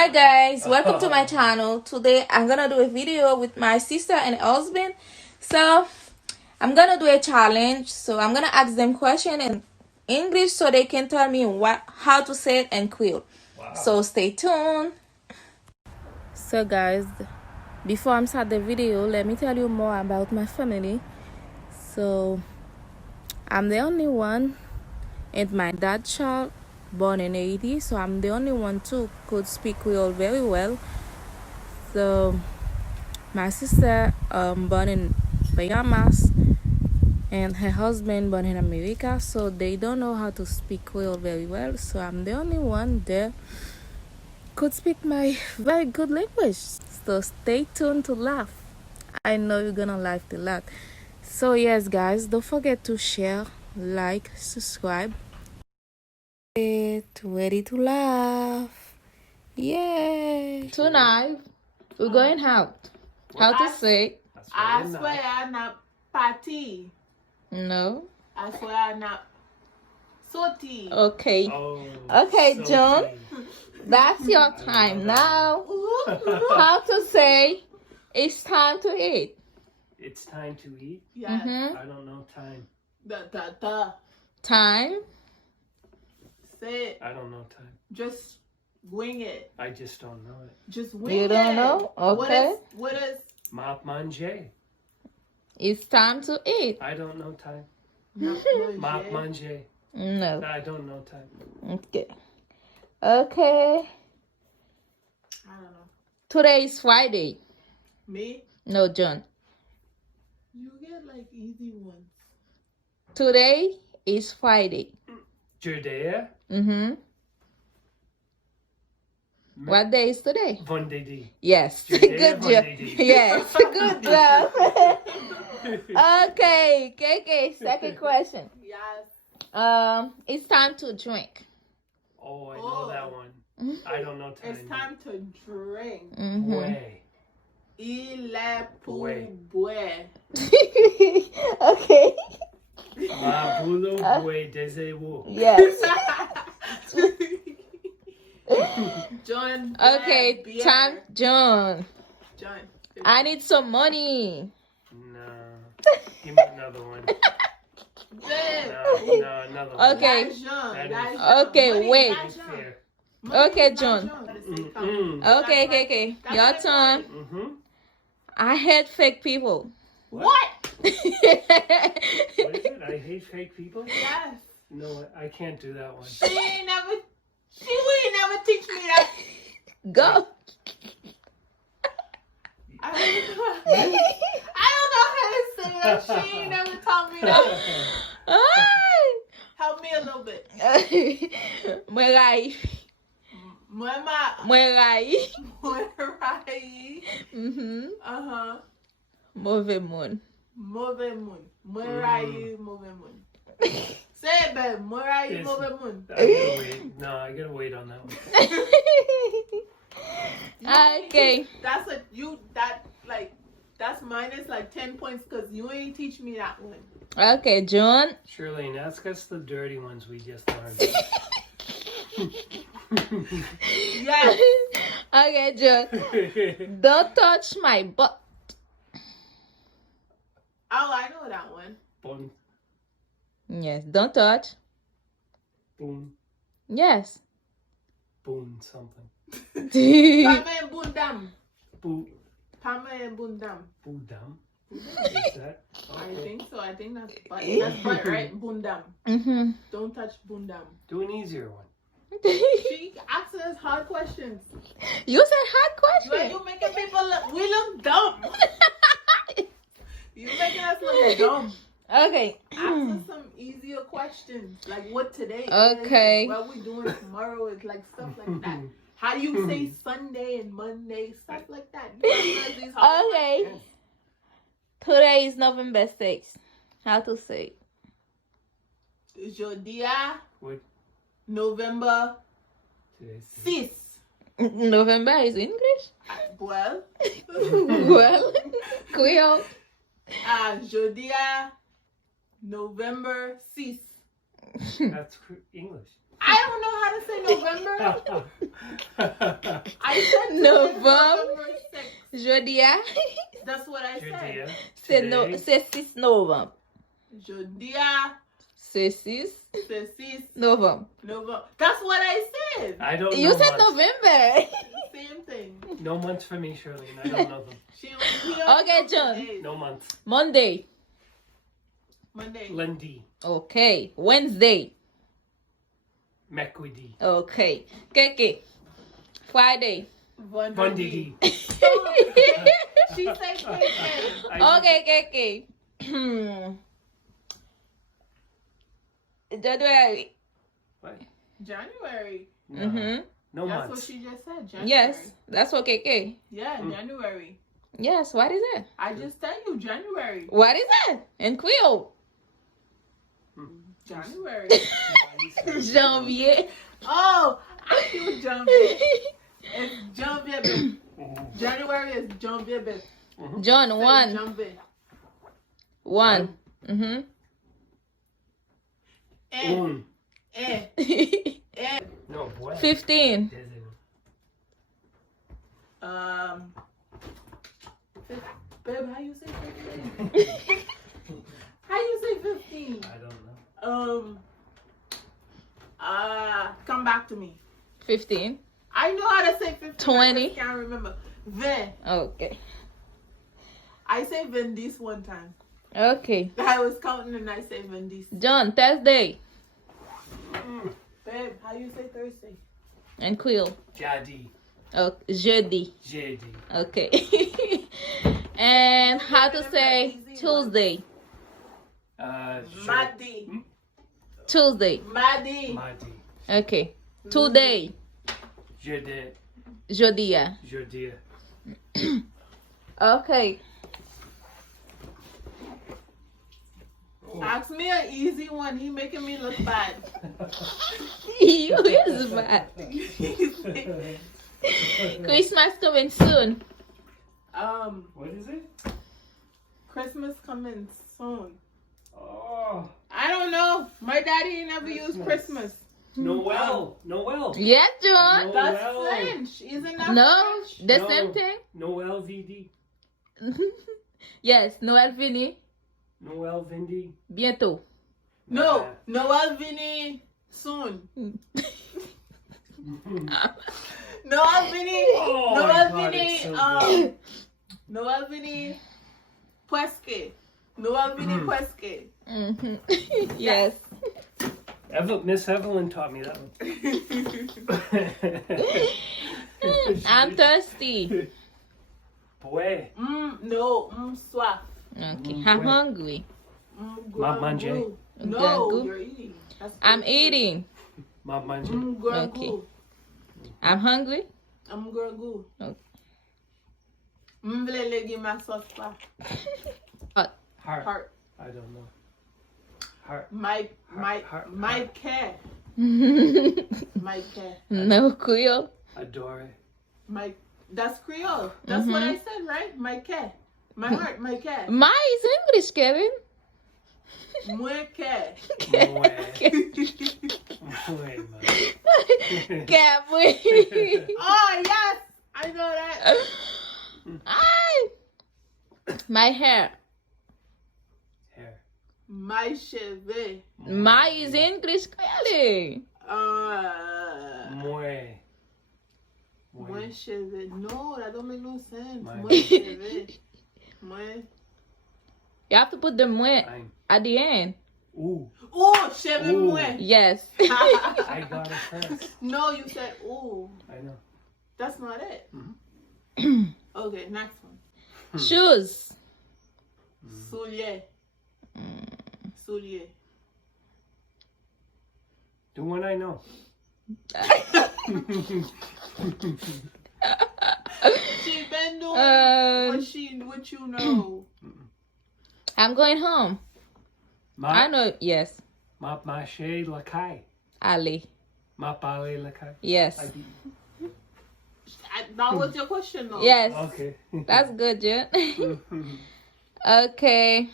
Hi guys, welcome to my channel. Today I'm gonna do a video with my sister and husband. So I'm gonna do a challenge. So I'm gonna ask them question in English so they can tell me how to say it in Creole. Wow. So stay tuned. So guys, before I start the video, let me tell you more about my family. So I'm the only one and my dad's child born in Haiti, so I'm the only one too could speak Creole very well. So my sister born in Bahamas and her husband born in America, so they don't know how to speak Creole very well. So I'm the only one there could speak my very good language. So stay tuned to laugh. I know you're gonna laugh a lot. So yes guys, don't forget to share, like, subscribe. Ready to laugh. Yay. Tonight we're going out. How to say? I swear I'm not party. No. I swear I'm not salty. Okay. Oh, Okay, so John. cute. That's your time now. How to say it's time to eat? It's time to eat. Yes. I don't know time. Time. Say it. I don't know time. Just wing it. I just don't know it. Just wing it. You don't know? Okay. What is Mop manger. It's time to eat. I don't know time. Mop Mop manger. No. I don't know time. Okay. Okay. I don't know. Today is Friday. Me? No, John. You get like easy ones. Today is Friday. Judea. What day is today? Vendredi. Yes. Judea, Good job. vendredi. Yes. Good job. Okay. KK, second question. Yes. It's time to drink. Oh, I know that one. I don't know time. It's time to drink. Way. Il est pour Ouais. boire. Okay. Ma boulot boy deseo. Yes. John. Okay. Beer. Time, John. John. I need some money. No. Give me another one. John. No, another one. Okay. That's John. That That's is- John. Okay, Money is wait. not John. Fair. Money Okay, is not John. That's Okay. that's Your my turn. point. I hate fake people. What? What is it? I hate fake people? Yes. No, I can't do that one. She would never teach me that. Go. I don't know how to say that. She ain't never taught me that. Help me a little bit. Mwen rai. Mwen rai. rai. Uh-huh. Mouve moun. Mauvais moun. Mwen rai mauvais moun. Say it, babe. Mwen rai Yes. mauvais moun. I gotta wait. No, I gotta wait on that one. Okay. That's minus like 10 points because you ain't teach me that one. Okay, John. Sherline, ask us the dirty ones we just learned. Yes. Okay, John. Don't touch my butt. Oh, I know that one. Boom, Yes, don't touch. boom, Yes. boom, something. Pame and Bundam. Boo, Pame and Bundam. boo, dumb. Is that? I Okay. think so. I think that's butt. That's butt, right? Bundam. Don't touch Bundam. Do an easier one. She asks us hard questions. You said hard Well, question. you making people look. We look dumb. You making us look dumb. Okay. Ask us some easier questions, like what today Okay. is, what we doing tomorrow is, like stuff like that. How do you say Sunday and Monday, stuff like that. You ask us these hard Okay. questions. Today is November 6th. How to say Is your dia What? November Today's 6th? it? November is English? Well, Well, Creole. Jodia November 6th. That's English. I don't know how to say November. I said November. 6th. Jodia. That's what I said. C'est 6 novembre. Jodia. C'est 6 6 novembre. November. That's what I said. I don't know. You said months. November. Same thing. No months for me, Sherline. I don't know them. Okay, John. No months. Monday. Lundi. Okay. Wednesday. Mercredi. Okay. Keke. Friday. Vendredi. She said Keke. Okay, Keke. January. What? January. No. No That's months. what she just said. January. Yes, that's what Keke. Yeah, January. Yes, what is it? I just tell you January. What is it? In Creole. January. Janvier. Oh, I feel Janvier. It's Janvier. January is Janvier. John 1. Janvier. 1. No, boy. 15. Babe, how you say 15? How you say 15? I don't know. Come back to me. 15. I know how to say 15. 20. I just can't remember. Vin. Okay. I say Vindis one time. Okay. I was counting and I say Vindis. John, Thursday. Babe, how you say Thursday? In Creole. Jadi. Oh, jeudi. Jadi. Okay. And how to say Tuesday? Madi. Tuesday. Madi. Madi. Okay. Today. Jeudi. Jodia. Jeudi. Okay. Ask me an easy one. He making me look bad. You is bad. Christmas coming soon. What is it? Christmas coming soon. Oh. I don't know. My daddy never used Christmas. Noel. Noel. Yes, John. That's Noel. French. Isn't that No, French? the No. same thing. Noel VD. Yes, Noël fini. Noel Vindi. Bientôt. No. Noel Vini soon. Noel Vini. Oh Noel my God, Vini. it's so good. Noel Vini. Puesque. Noel Vini Puesque. Yes. Miss Evelyn taught me that one. I'm thirsty. Boy. No. Soif. Okay. I'm hungry. Ma manje. No, Grangu. you're eating. I'm eating. Ma manje. Okay. I'm hungry. Grangu. Okay. Vle legi ma sauce pa. Hot. Heart. I don't know. Heart. My Heart. care. My care. No Creole. Adore. That's Creole. That's what I said, right? My care. My heart, my care. My is English, Kevin. Mwen care. Can't wait. Oh, yes. I know that. My hair. Hair. My cheveux. My is English, clearly. Mwen. Mwen cheveux. No, that don't make no sense. Mwen. Mwen cheveux. Mwen. You have to put the mwen at the end. Ooh. Oh, cheveux Ooh. mwen. Yes. I got it first. No, you said ooh. I know. That's not it. Okay, next one. Shoes. Soulier. Soulier. The one I know. She been doing what you know. I'm going home. I know. Yes. Ma mache lakai. Ali. Ma pale lakai. Yes. That was your question, though. Yes. Okay. That's good, John. Okay.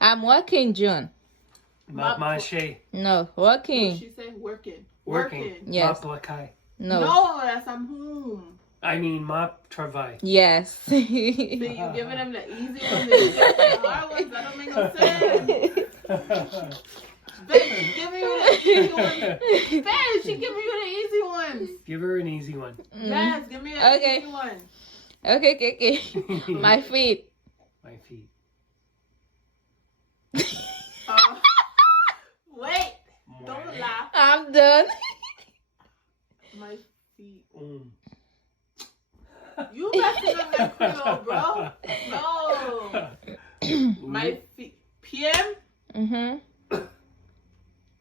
I'm working, John. Ma manger. No, What working. she say? Working. Working. Yes. Ma plakai. No. No, that's I'm home. I mean, ma travail. Yes. So you giving them the easy ones and you give them the hard ones? That don't make no sense. Bitch, give me the easy ones. Bitch, she giving you the easy ones. Give her an easy one. Yes, give me an Okay. easy one. Okay. My feet. My feet. Wait, don't laugh. I'm done. My feet. Mm. You messing up my creole, bro. No. My feet. PM? Mhm.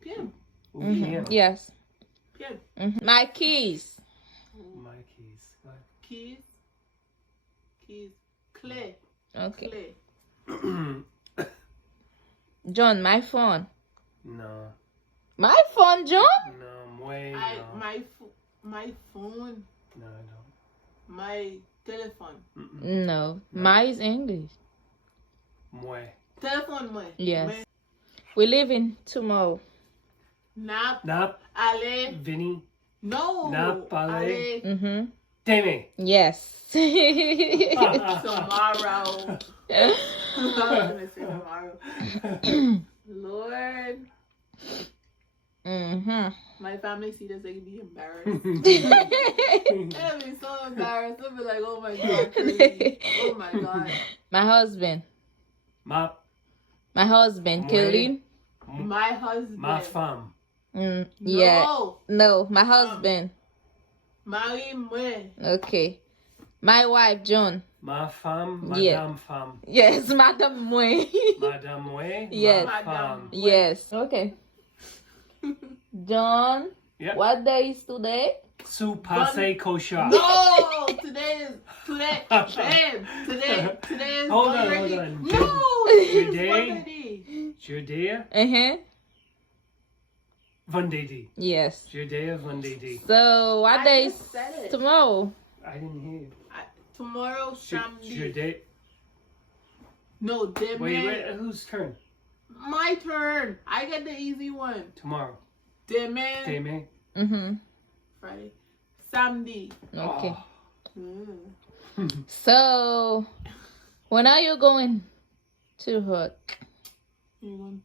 PM. Yeah. Yes. PM. My keys. My keys. What? Keys. Keys. Clay. Okay. Clay. John, my phone. No. My phone, John? No. Mwen. I No. my phone. No, I don't. My telephone. Mm-mm. No. My is English. Mwen. Telephone moi. Yes. We leaving tomorrow. Nap. Nap. Ale. Vini. No. Nap, ale. Mhm. Deme. Yes. Tomorrow. I was gonna say tomorrow. Lord. Mhm. My family see this, they can be embarrassed. They'll be so embarrassed. They'll be like, oh my God, crazy. Oh my God. My husband. Ma. My husband, Mwen. Kerline. My husband. Ma femme. Yeah. No. No, my husband. Marie Mwen. Okay. My wife, John. Ma femme. Yeah. Madame femme. Yes, Madam Mwen. Madame Mwen. Yes. Ma femme. Yes. Okay. John, Yep. what day is today? Su passe kosher. No! Today, babe. Today is Hold on, already. hold on. No! Judea. Judea. Vendredi. Yes. Judea vendredi. So, what I day just is said it. tomorrow? I didn't hear you. Tomorrow, Samedi. Judea. No, demain. Wait, whose turn? My turn. I get the easy one. Tomorrow. Demain. Deme. Mm-hmm. Friday. Samedi. Okay. Oh. So, when are you going to work? You want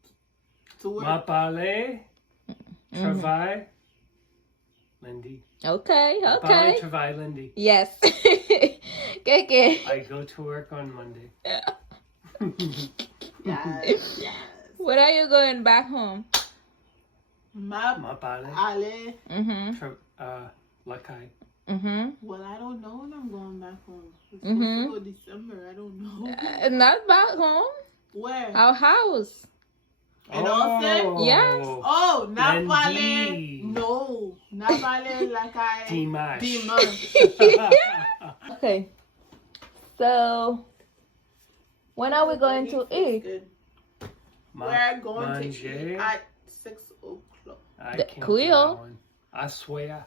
to work? Ma parle. Travail. Lundi. Okay, Ma okay. parle travail lundi. Yes. Okay. I go to work on Monday. Yes. When are you going back home? Ma Ma parle. Ale. Mm-hmm. Lakai. Mm-hmm. Well, I don't know when I'm going back home. It's Mhm. supposed to go December. I don't know. Not back home. Where? Our house. And also? Yes. Oh, not Lundi. parler. No, not parler like I. Dimanche. Dimanche. Okay. So, when are we going to eat? Good. We're going to Manger. eat at 6 o'clock. I The can't do Creole? that one. I swear.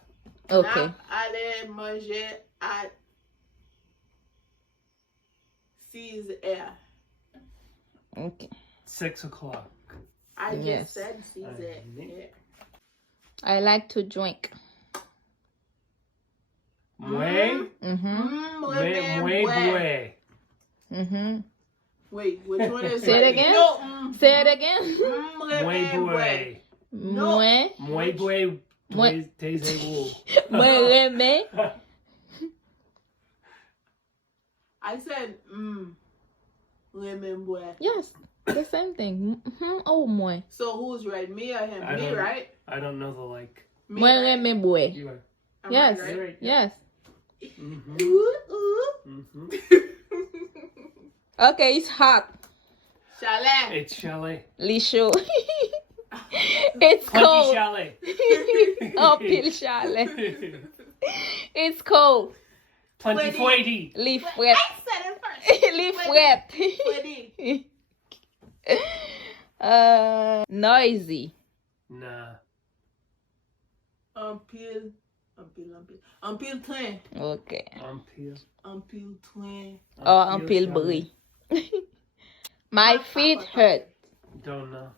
Okay. Nap aller manger at 6 heures. Okay. 6 o'clock. I just Yes. said 6 heures. I like to drink. Mwen. Mm-hmm. Mwen boy. Mm-hmm. Wait, which one is Say it right? again? No. Say it again. Mwen boy. No. Mwen. Mwen boy. Mwen. Teze wo. Mwen reme. I said, remember. Yes. The same thing. Mm-hmm. Oh, mwen. So who's right? Me or him? I Me, don't- right? I don't know the like. Me, Mwen right? reme boy. You are. Am I Yes. right? Right. Yes. Mm-hmm. Ooh, ooh. Mm-hmm. Okay, it's hot. Chalet. It's chalet. Lisho. It's Plenty cold. chalet. Oh, pile chalet. It's cold. Plenty foidy. Leaf Wait, wet. I said it first. Leaf Wedding. wet. Noisy. Nah. Pile twin. Okay. Peel. Pile twin. Or un pile brie. My feet hurt. Don't know.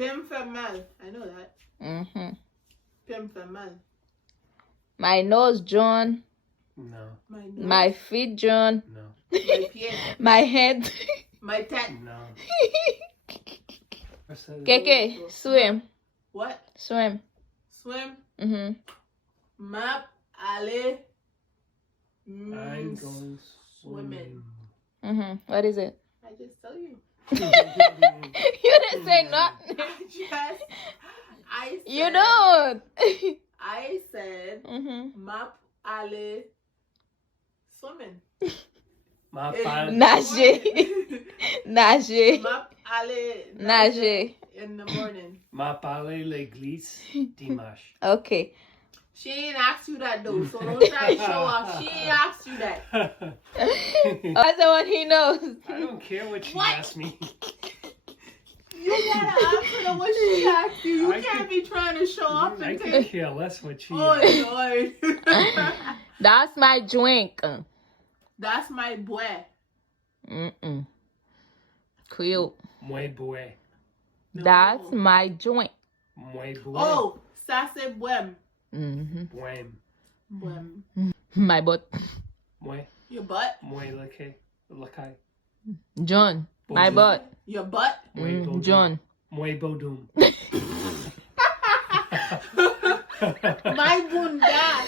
Pim Femal. I know that. Mm-hmm. Pim Femal. My nose, John. No. My nose. My feet, John. No. My pied. My head. My tat. No. I said it. Keke, swim. What? Swim. Swim. Mm-hmm. Map. Ale. I'm going swimming. Mm-hmm. What is it? I just tell you. You didn't say nothing. I said. You don't. I said. Mm-hmm. Map. Ale. Swimming. Ma In femme. the Nager. morning. Nager. Map. Ale. Nager. In the morning. Ma parle l'église dimanche. Okay. She ain't asked you that though, so don't try to show off. She ain't asked you that. That's the one he knows. I don't care what she What? asked me. You gotta ask her what she asked you. You I can't could- be trying to show off I and could take. care less what she Oh asked. Lord. That's my drink. That's my boy. Mm-mm. Creole. Muy boy. No. That's my joint. Muy boy. Oh, Sase Bwem. Mm-hmm. Bwem. Bwem. My butt. Muy. Your butt. Muy lakai. Lakai. John. My Bodum. butt. Your butt. Muy bodum. John. Muy bodum. My bunda.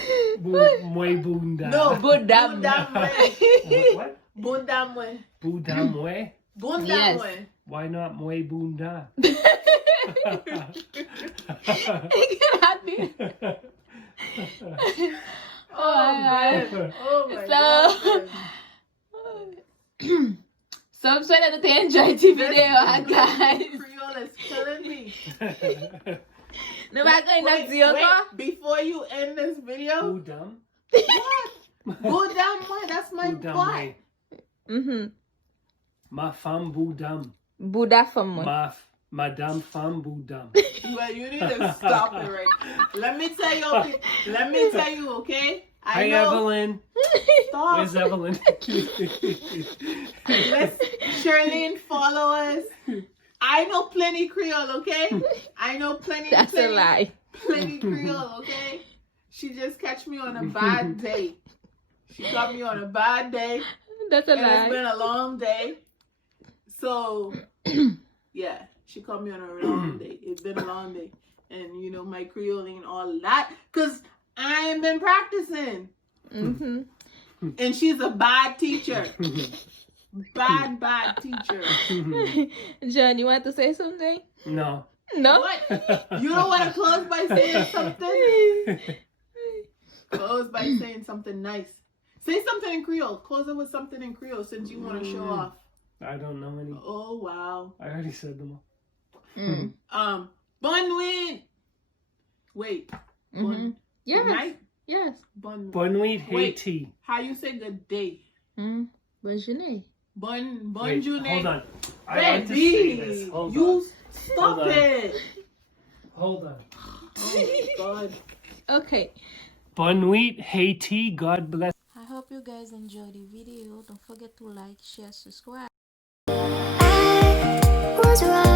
Muy bunda. No. Buddha. Bunda mwe. What? Bunda mwe. Bunda muy? Bunda Yes. mwe. Why not muy bunda? Oh my God. Oh my So- God. So I'm sorry that they enjoyed the video, guys. Creole is killing me. No matter Wait, wait, before you end this video, Budam? what? Bunda mwe. That's my Budam butt. muy. Mm-hmm. Ma femme budam. Buddha from one. Madame femme budam. Well, you need to stop it right. Let me tell you, okay? Let me tell you, okay? I Hi know. Evelyn. Stop. Where's Evelyn? Let's Sherline, follow us. I know plenty Creole, okay? I know plenty. That's a lie. Plenty Creole, okay? She just catch me on a bad day. She caught me on a bad day. That's a And it's lie. been a long day. So, yeah, she caught me on a long day. It's been a long day. And, you know, my Creole ain't all that. Because I ain't been practicing. Mm-hmm. And she's a bad teacher. Bad teacher. John, you want to say something? No. No? What? You don't want to close by saying something? Close by saying something nice. Say something in Creole. Close it with something in Creole since you want to show off. I don't know any. Oh, wow. I already said them all. Mm. Bonne nuit. Wait. Mm-hmm. Good Yes. night. Yes. Bonne nuit. Bonne nuit, Wait. Haiti. How you say good day? Mm. Bonne journée. Bonne Wait, journée. hold on. I want to say this. Baby, Hold you on. stop Hold on. it. Hold on. Oh my God. Okay. Bonne nuit, Haiti. God bless. I hope you guys enjoyed the video. Don't forget to like, share, subscribe. I was wrong.